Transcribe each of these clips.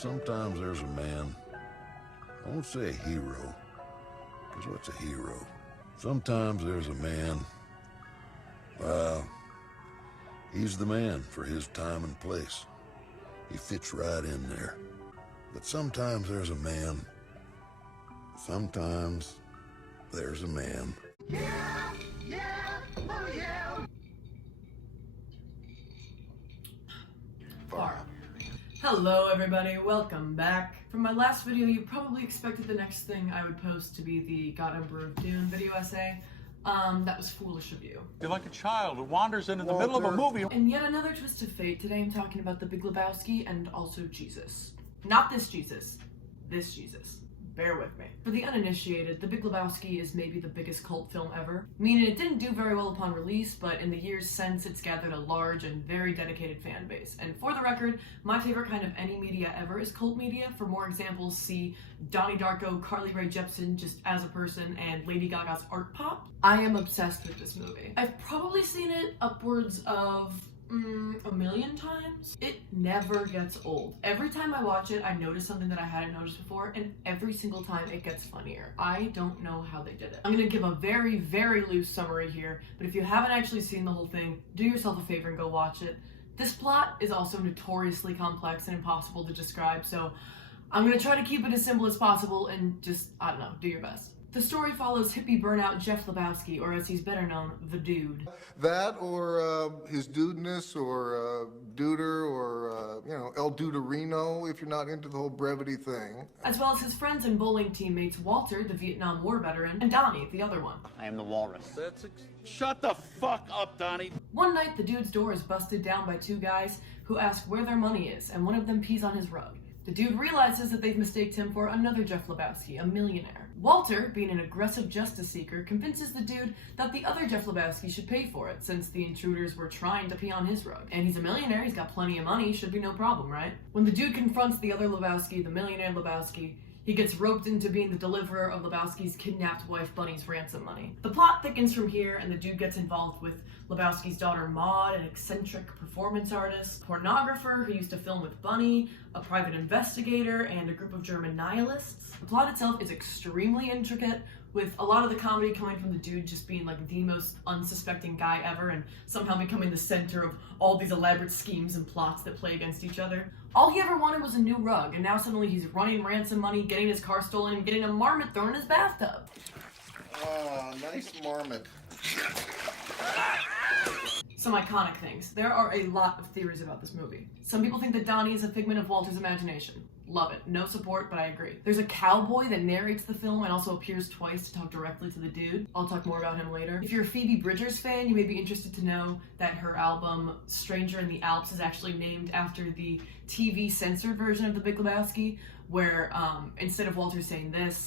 sometimes there's a man, I won't say a hero, because what's a hero? Sometimes there's a man, well, he's the man for his time and place. He fits right in there. But sometimes there's a man, sometimes there's a man. Yeah, oh yeah. Far. Hello everybody, welcome back. From my last video, you probably expected the next thing I would post to be the God Emperor of Dune video essay. That was foolish of you. You're like a child who wanders into the middle of a movie. And yet another twist of fate, today I'm talking about the Big Lebowski and also Jesus. Not this Jesus, this Jesus. Bear with me. For the uninitiated, The Big Lebowski is maybe the biggest cult film ever. Meaning it didn't do very well upon release, but in the years since, it's gathered a large and very dedicated fan base. And for the record, my favorite kind of any media ever is cult media. For more examples, see Donnie Darko, Carly Rae Jepsen just as a person, and Lady Gaga's Art Pop. I am obsessed with this movie. I've probably seen it upwards of a million times. It never gets old. Every time I watch it, I notice something that I hadn't noticed before, and every single time it gets funnier. I don't know how they did it. I'm gonna give a very, very loose summary here, but if you haven't actually seen the whole thing, do yourself a favor and go watch it. This plot is also notoriously complex and impossible to describe, so I'm gonna try to keep it as simple as possible and just, I don't know, do your best. The story follows hippie burnout Jeff Lebowski, or as he's better known, the Dude. That or his dudeness or duder or, El Duderino if you're not into the whole brevity thing. As well as his friends and bowling teammates Walter, the Vietnam War veteran, and Donnie, the other one. I am the walrus. Shut the fuck up, Donnie. One night, the Dude's door is busted down by two guys who ask where their money is, and one of them pees on his rug. The Dude realizes that they've mistaked him for another Jeff Lebowski, a millionaire. Walter, being an aggressive justice seeker, convinces the Dude that the other Jeff Lebowski should pay for it, since the intruders were trying to pee on his rug. And he's a millionaire, he's got plenty of money, should be no problem, right? When the Dude confronts the other Lebowski, the millionaire Lebowski, he gets roped into being the deliverer of Lebowski's kidnapped wife Bunny's ransom money. The plot thickens from here, and the Dude gets involved with Lebowski's daughter Maud, an eccentric performance artist, pornographer who used to film with Bunny, a private investigator, and a group of German nihilists. The plot itself is extremely intricate, with a lot of the comedy coming from the Dude just being like the most unsuspecting guy ever and somehow becoming the center of all these elaborate schemes and plots that play against each other. All he ever wanted was a new rug, and now suddenly he's running ransom money, getting his car stolen, and getting a marmot thrown in his bathtub. Oh, nice marmot. Some iconic things. There are a lot of theories about this movie. Some people think that Donnie is a figment of Walter's imagination. Love it. No support, but I agree. There's a cowboy that narrates the film and also appears twice to talk directly to the Dude. I'll talk more about him later. If you're a Phoebe Bridgers fan, you may be interested to know that her album Stranger in the Alps is actually named after the TV censored version of The Big Lebowski, where instead of Walter saying this,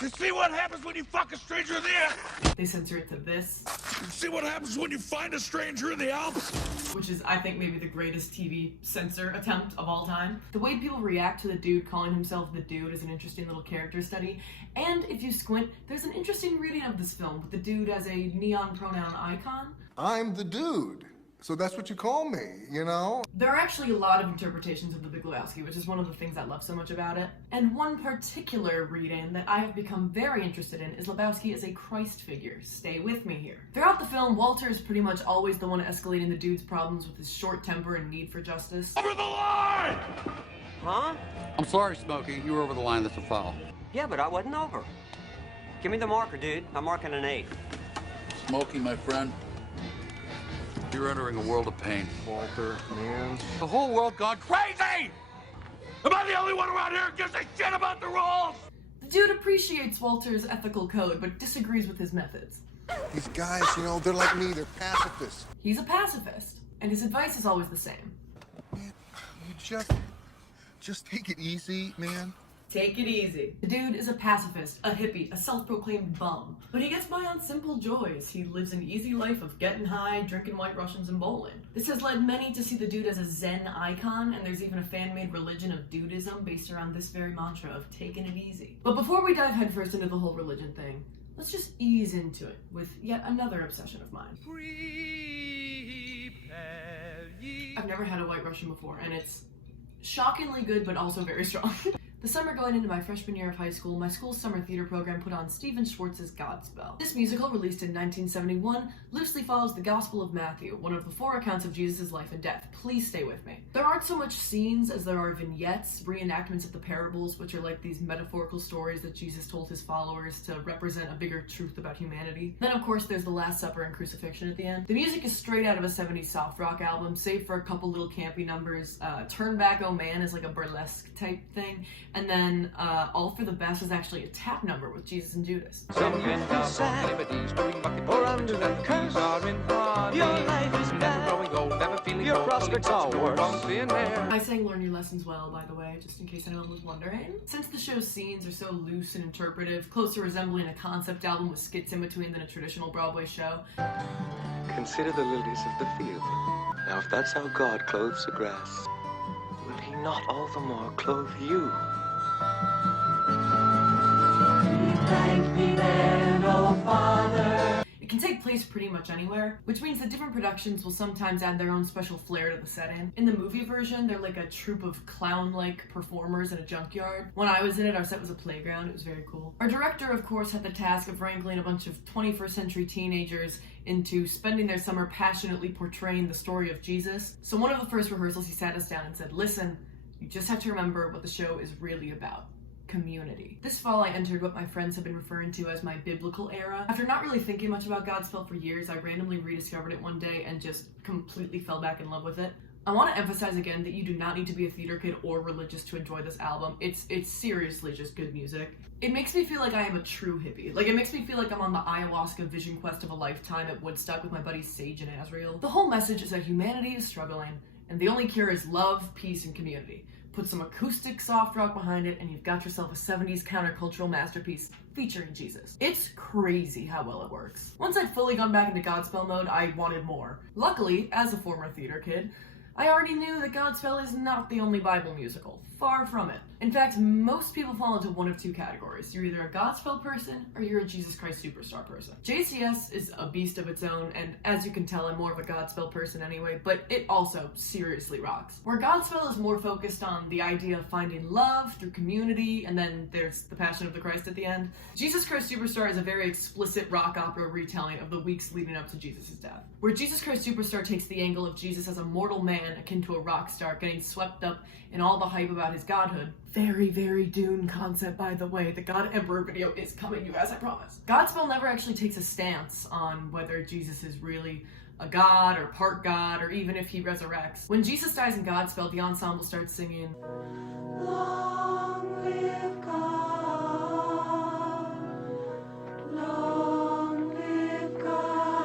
You see what happens when you fuck a stranger in the Alps? they censor it to this, You see what happens when you find a stranger in the Alps? which is, I think, maybe the greatest TV censor attempt of all time. The way people react to the Dude calling himself the Dude is an interesting little character study, and if you squint, there's an interesting reading of this film with the Dude as a neon pronoun icon. I'm the dude, so that's what you call me, you know? There are actually a lot of interpretations of The Big Lebowski, which is one of the things I love so much about it. And one particular reading that I have become very interested in is Lebowski as a Christ figure. Stay with me here. Throughout the film, Walter is pretty much always the one escalating the Dude's problems with his short temper and need for justice. Over the line! Huh? I'm sorry, Smokey. You were over the line. That's a foul. Yeah, but I wasn't over. Give me the marker, dude. I'm marking an 8. Smokey, my friend, you're entering a world of pain. Walter, man. The whole world gone crazy! Am I the only one around here who gives a shit about the rules? The Dude appreciates Walter's ethical code, but disagrees with his methods. These guys, they're like me. They're pacifists. He's a pacifist, and his advice is always the same. Man, you just take it easy, man. Take it easy. The Dude is a pacifist, a hippie, a self-proclaimed bum. But he gets by on simple joys. He lives an easy life of getting high, drinking White Russians, and bowling. This has led many to see the Dude as a Zen icon, and there's even a fan-made religion of dudeism based around this very mantra of taking it easy. But before we dive headfirst into the whole religion thing, let's just ease into it with yet another obsession of mine. I've never had a White Russian before, and it's shockingly good, but also very strong. The summer going into my freshman year of high school, my school's summer theater program put on Steven Schwartz's Godspell. This musical, released in 1971, loosely follows the Gospel of Matthew, one of the 4 accounts of Jesus' life and death. Please stay with me. There aren't so much scenes as there are vignettes, reenactments of the parables, which are like these metaphorical stories that Jesus told his followers to represent a bigger truth about humanity. Then, of course, there's the Last Supper and crucifixion at the end. The music is straight out of a 70s soft rock album, save for a couple little campy numbers. Turn Back, Oh Man is like a burlesque type thing. And then All for the Best is actually a tap number with Jesus and Judas. Or under the curse, your life is bad, your prospects are worse. I sang Learn Your Lessons Well, by the way, just in case anyone was wondering. Since the show's scenes are so loose and interpretive, closer resembling a concept album with skits in between than a traditional Broadway show. Consider the lilies of the field. Now if that's how God clothes the grass, will he not all the more clothe you? It can take place pretty much anywhere, which means that different productions will sometimes add their own special flair to the setting. In the movie version, they're like a troupe of clown-like performers in a junkyard. When I was in it, our set was a playground. It was very cool. Our director, of course, had the task of wrangling a bunch of 21st century teenagers into spending their summer passionately portraying the story of Jesus. So one of the first rehearsals, he sat us down and said, "Listen, you just have to remember what the show is really about. Community." This fall, I entered what my friends have been referring to as my biblical era. After not really thinking much about Godspell for years, I randomly rediscovered it one day and just completely fell back in love with it. I want to emphasize again that you do not need to be a theater kid or religious to enjoy this album. It's seriously just good music. It makes me feel like I am a true hippie. Like, it makes me feel like I'm on the ayahuasca vision quest of a lifetime at Woodstock with my buddies Sage and Azrael. The whole message is that humanity is struggling, and the only cure is love, peace, and community. Put some acoustic soft rock behind it, and you've got yourself a 70s countercultural masterpiece featuring Jesus. It's crazy how well it works. Once I'd fully gone back into Godspell mode, I wanted more. Luckily, as a former theater kid, I already knew that Godspell is not the only Bible musical. Far from it. In fact, most people fall into one of 2 categories. You're either a Godspell person or you're a Jesus Christ Superstar person. JCS is a beast of its own, and as you can tell, I'm more of a Godspell person anyway, but it also seriously rocks. Where Godspell is more focused on the idea of finding love through community, and then there's the Passion of the Christ at the end, Jesus Christ Superstar is a very explicit rock opera retelling of the weeks leading up to Jesus' death. Where Jesus Christ Superstar takes the angle of Jesus as a mortal man akin to a rock star getting swept up in all the hype about his godhood. Very, very Dune concept, by the way. The God Emperor video is coming, you guys, I promise. Godspell never actually takes a stance on whether Jesus is really a god or part god, or even if he resurrects. When Jesus dies in Godspell, the ensemble starts singing, "Long live God, long live God."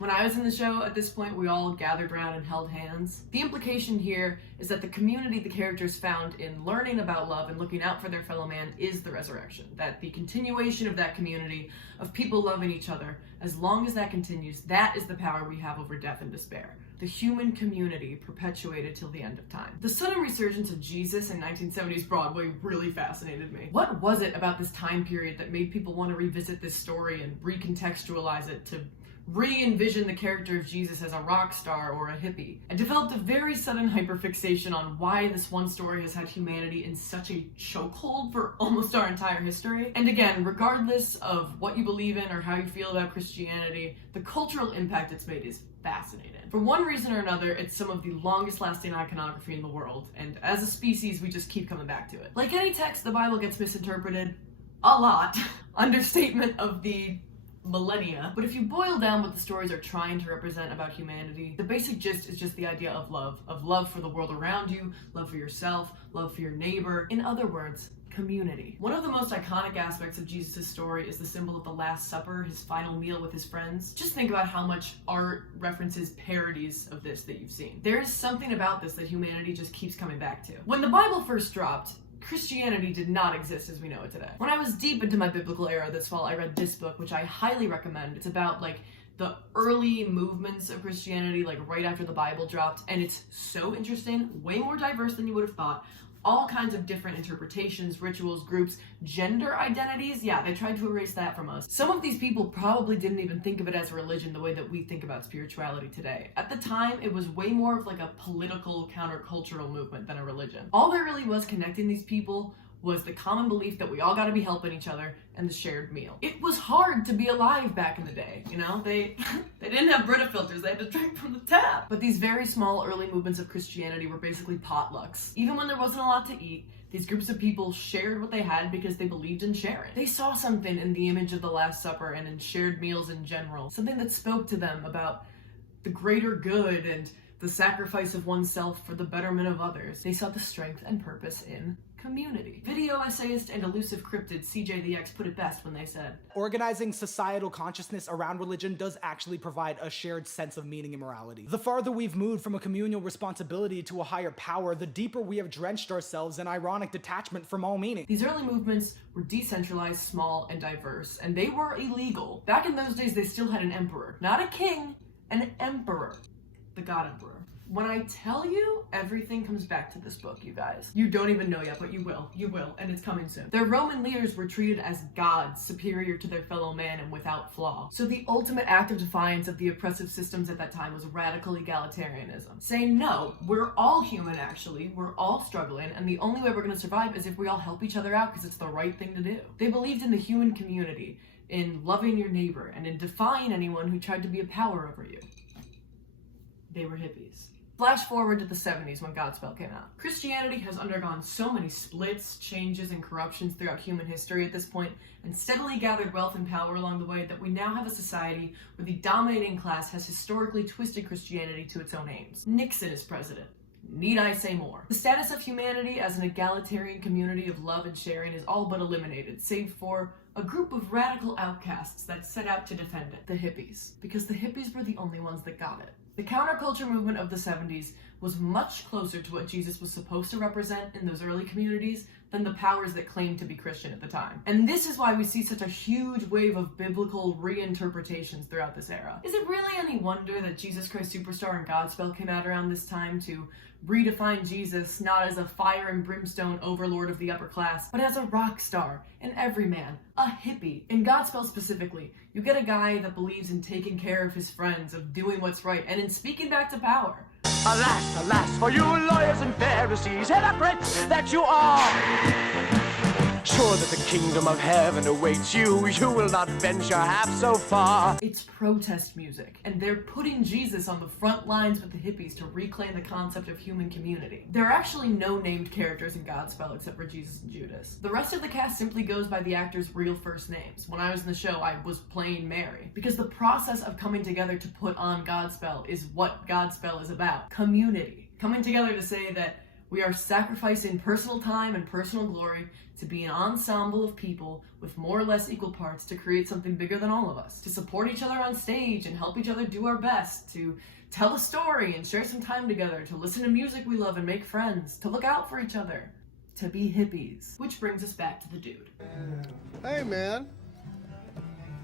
When I was in the show, at this point, we all gathered around and held hands. The implication here is that the community the characters found in learning about love and looking out for their fellow man is the resurrection. That the continuation of that community, of people loving each other, as long as that continues, that is the power we have over death and despair. The human community perpetuated till the end of time. The sudden resurgence of Jesus in 1970s Broadway really fascinated me. What was it about this time period that made people want to revisit this story and recontextualize it to re-envision the character of Jesus as a rock star or a hippie? I developed a very sudden hyperfixation on why this one story has had humanity in such a chokehold for almost our entire history. And again, regardless of what you believe in or how you feel about Christianity, the cultural impact it's made is fascinating. For one reason or another, it's some of the longest lasting iconography in the world, and as a species, we just keep coming back to it. Like any text, the Bible gets misinterpreted a lot. Understatement of the millennia. But if you boil down what the stories are trying to represent about humanity, the basic gist is just the idea of love for the world around you, love for yourself, love for your neighbor. In other words, community. One of the most iconic aspects of Jesus' story is the symbol of the Last Supper, his final meal with his friends. Just think about how much art references parodies of this that you've seen. There is something about this that humanity just keeps coming back to. When the Bible first dropped, Christianity did not exist as we know it today. When I was deep into my biblical era this fall, I read this book, which I highly recommend. It's about the early movements of Christianity, right after the Bible dropped, and it's so interesting, way more diverse than you would have thought. All kinds of different interpretations, rituals, groups, gender identities. Yeah, they tried to erase that from us. Some of these people probably didn't even think of it as a religion the way that we think about spirituality today. At the time, it was way more of like a political, countercultural movement than a religion. All there really was connecting these people was the common belief that we all gotta be helping each other and the shared meal. It was hard to be alive back in the day, you know? They didn't have Brita filters, they had to drink from the tap. But these very small early movements of Christianity were basically potlucks. Even when there wasn't a lot to eat, these groups of people shared what they had because they believed in sharing. They saw something in the image of the Last Supper and in shared meals in general, something that spoke to them about the greater good and the sacrifice of oneself for the betterment of others. They saw the strength and purpose in community. Video essayist and elusive cryptid CJ the X put it best when they said, organizing societal consciousness around religion does actually provide a shared sense of meaning and morality. The farther we've moved from a communal responsibility to a higher power, the deeper we have drenched ourselves in ironic detachment from all meaning. These early movements were decentralized, small, and diverse, and they were illegal. Back in those days, they still had an emperor. Not a king, an emperor. The God Emperor. When I tell you, everything comes back to this book, you guys. You don't even know yet, but you will, and it's coming soon. Their Roman leaders were treated as gods, superior to their fellow man and without flaw. So the ultimate act of defiance of the oppressive systems at that time was radical egalitarianism. Saying, no, we're all human actually, we're all struggling, and the only way we're gonna survive is if we all help each other out because it's the right thing to do. They believed in the human community, in loving your neighbor, and in defying anyone who tried to be a power over you. They were hippies. Flash forward to the 70s when Godspell came out. Christianity has undergone so many splits, changes, and corruptions throughout human history at this point, and steadily gathered wealth and power along the way that we now have a society where the dominating class has historically twisted Christianity to its own aims. Nixon is president. Need I say more? The status of humanity as an egalitarian community of love and sharing is all but eliminated, save for a group of radical outcasts that set out to defend it, the hippies. Because the hippies were the only ones that got it. The counterculture movement of the 70s was much closer to what Jesus was supposed to represent in those early communities than the powers that claimed to be Christian at the time. And this is why we see such a huge wave of biblical reinterpretations throughout this era. Is it really any wonder that Jesus Christ Superstar and Godspell came out around this time to redefine Jesus not as a fire and brimstone overlord of the upper class, but as a rock star, an everyman, a hippie? In Godspell specifically, you get a guy that believes in taking care of his friends, of doing what's right, and in speaking back to power. Alas, alas, for you lawyers and Pharisees, hypocrites that you are! Sure that the kingdom of heaven awaits you, you will not venture half so far. It's protest music, and they're putting Jesus on the front lines with the hippies to reclaim the concept of human community. There are actually no named characters in Godspell except for Jesus and Judas. The rest of the cast simply goes by the actors' real first names. When I was in the show, I was playing Mary, because the process of coming together to put on Godspell is what Godspell is about. Community. Coming together to say that we are sacrificing personal time and personal glory to be an ensemble of people with more or less equal parts to create something bigger than all of us, to support each other on stage and help each other do our best, to tell a story and share some time together, to listen to music we love and make friends, to look out for each other, to be hippies. Which brings us back to the dude. Hey, man.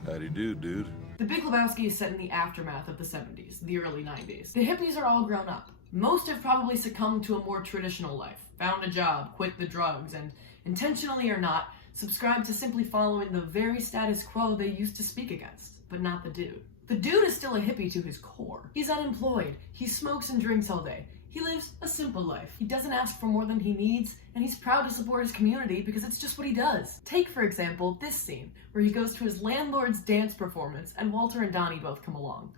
Howdy do, dude. The Big Lebowski is set in the aftermath of the 70s, the early 90s. The hippies are all grown up. Most have probably succumbed to a more traditional life, found a job, quit the drugs, and, intentionally or not, subscribed to simply following the very status quo they used to speak against, but not the dude. The dude is still a hippie to his core. He's unemployed, he smokes and drinks all day, he lives a simple life, he doesn't ask for more than he needs, and he's proud to support his community because it's just what he does. Take, for example, this scene, where he goes to his landlord's dance performance and Walter and Donnie both come along.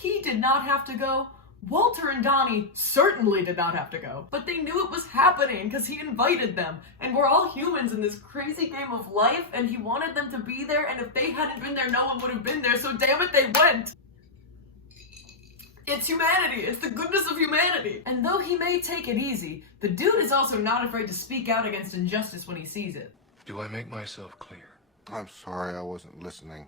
He did not have to go. Walter and Donnie certainly did not have to go, but they knew it was happening because he invited them, and we're all humans in this crazy game of life, and he wanted them to be there, and if they hadn't been there, no one would have been there, so damn it, they went! It's humanity, it's the goodness of humanity! And though he may take it easy, the dude is also not afraid to speak out against injustice when he sees it. Do I make myself clear? I'm sorry, I wasn't listening.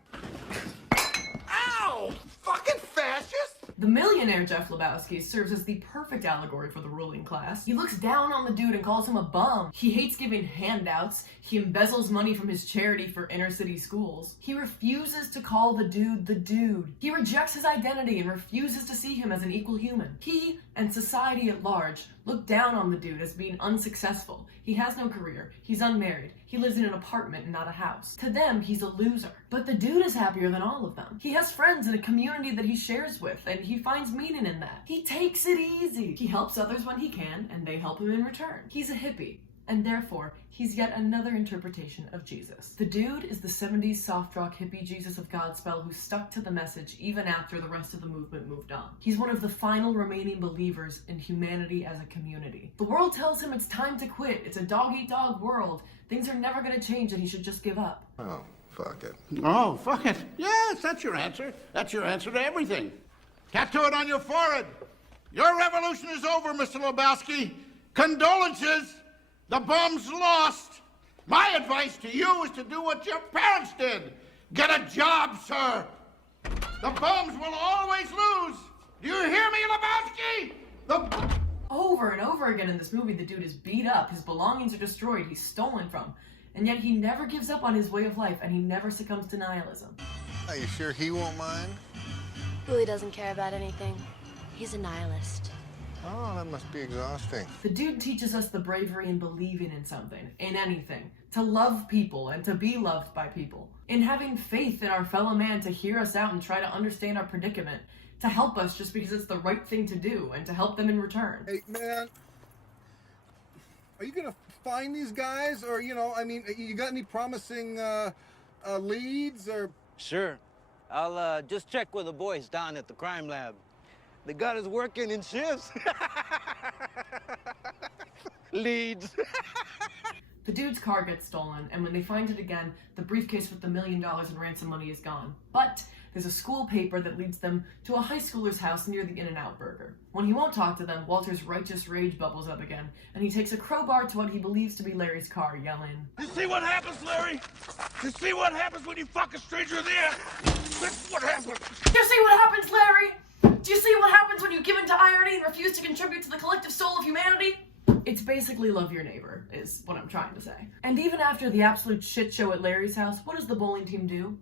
Ow! Fucking fascist! The The millionaire Jeff Lebowski serves as the perfect allegory for the ruling class. He looks down on the dude and calls him a bum. He hates giving handouts. He embezzles money from his charity for inner city schools. He refuses to call the dude the dude. He rejects his identity and refuses to see him as an equal human. He, and society at large, look down on the dude as being unsuccessful. He has no career. He's unmarried. He lives in an apartment and not a house. To them, he's a loser. But the dude is happier than all of them. He has friends and a community that he shares with, and he finds meaning in that. He takes it easy. He helps others when he can, and they help him in return. He's a hippie, and therefore, he's yet another interpretation of Jesus. The dude is the 70s soft rock hippie Jesus of Godspell who stuck to the message even after the rest of the movement moved on. He's one of the final remaining believers in humanity as a community. The world tells him it's time to quit. It's a dog-eat-dog world. Things are never gonna change and he should just give up. Oh, fuck it. Oh, fuck it. Yes, that's your answer. That's your answer to everything. Tattoo it on your forehead. Your revolution is over, Mr. Lebowski. Condolences. The bum's lost. My advice to you is to do what your parents did. Get a job, sir. The bums will always lose. Do you hear me, Lebowski? Over and over again in this movie, the dude is beat up, his belongings are destroyed, he's stolen from, and yet he never gives up on his way of life and he never succumbs to nihilism. Are you sure he won't mind? Willie doesn't care about anything. He's a nihilist. Oh, that must be exhausting. The dude teaches us the bravery in believing in something, in anything, to love people and to be loved by people, in having faith in our fellow man to hear us out and try to understand our predicament, to help us just because it's the right thing to do and to help them in return. Hey, man, are you gonna find these guys? Or, you know, I mean, you got any promising leads or? Sure. I'll just check with the boys down at the crime lab. They got us working in shifts. Leads. The dude's car gets stolen, and when they find it again, the briefcase with the $1 million in ransom money is gone. But there's a school paper that leads them to a high schooler's house near the In-N-Out Burger. When he won't talk to them, Walter's righteous rage bubbles up again, and he takes a crowbar to what he believes to be Larry's car, yelling, You see what happens, Larry? You see what happens when you fuck a stranger there? That's what happens. You see what happens, Larry? Do you see what happens when you give in to irony and refuse to contribute to the collective soul of humanity? It's basically love your neighbor, is what I'm trying to say. And even after the absolute shit show at Larry's house, what does the bowling team do?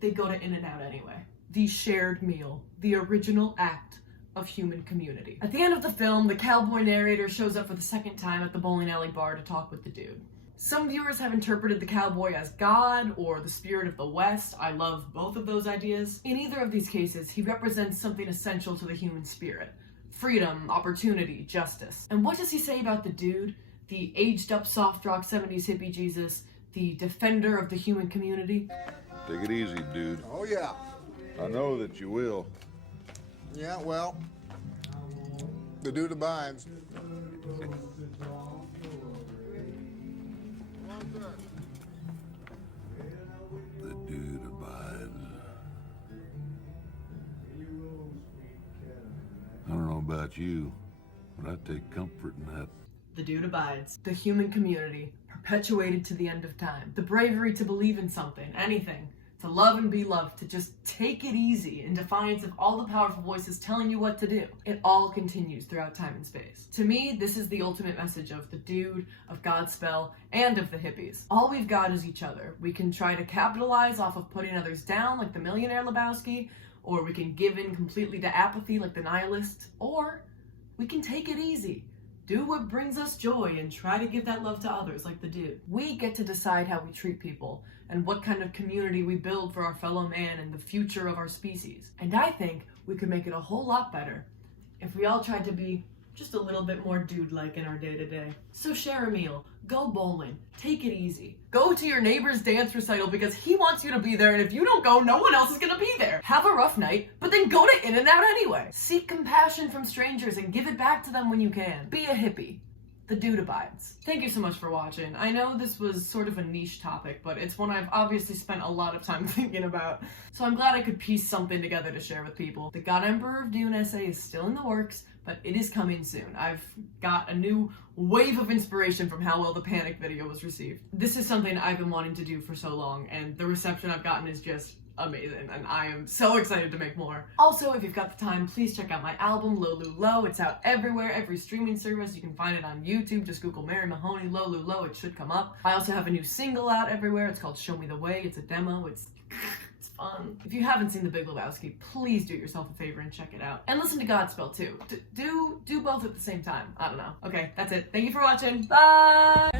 They go to In-N-Out anyway. The shared meal, the original act of human community. At the end of the film, the cowboy narrator shows up for the second time at the bowling alley bar to talk with the dude. Some viewers have interpreted the cowboy as God or the spirit of the West. I love both of those ideas. In either of these cases, he represents something essential to the human spirit. Freedom, opportunity, justice. And what does he say about the dude? The aged up soft rock 70s hippie Jesus, the defender of the human community? Take it easy, dude. Oh, yeah. I know that you will. Yeah, well, the dude abides. The dude abides. I don't know about you, but I take comfort in that. The dude abides. The human community, perpetuated to the end of time. The bravery to believe in something, anything. To love and be loved, to just take it easy in defiance of all the powerful voices telling you what to do. It all continues throughout time and space. To me, this is the ultimate message of the dude, of Godspell, and of the hippies. All we've got is each other. We can try to capitalize off of putting others down like the millionaire Lebowski, or we can give in completely to apathy like the nihilist, or we can take it easy. Do what brings us joy and try to give that love to others like the dude. We get to decide how we treat people and what kind of community we build for our fellow man and the future of our species. And I think we could make it a whole lot better if we all tried to be just a little bit more dude-like in our day-to-day. So share a meal, go bowling, take it easy. Go to your neighbor's dance recital because he wants you to be there, and if you don't go, no one else is gonna be there. Have a rough night, but then go to In-N-Out anyway. Seek compassion from strangers and give it back to them when you can. Be a hippie. The dude abides. Thank you so much for watching. I know this was sort of a niche topic, but it's one I've obviously spent a lot of time thinking about, so I'm glad I could piece something together to share with people. The God Emperor of Dune essay is still in the works, but it is coming soon. I've got a new wave of inspiration from how well the Panic video was received. This is something I've been wanting to do for so long, and the reception I've gotten is just amazing, and I am so excited to make more. Also, if you've got the time, please check out my album, Low Lou Low. It's out everywhere, every streaming service. You can find it on YouTube. Just Google Mary Mahoney, Low Lou Low. It should come up. I also have a new single out everywhere. It's called Show Me the Way. It's a demo. It's fun. If you haven't seen The Big Lebowski, please do yourself a favor and check it out. And listen to Godspell too. Do both at the same time. I don't know. Okay, that's it. Thank you for watching. Bye!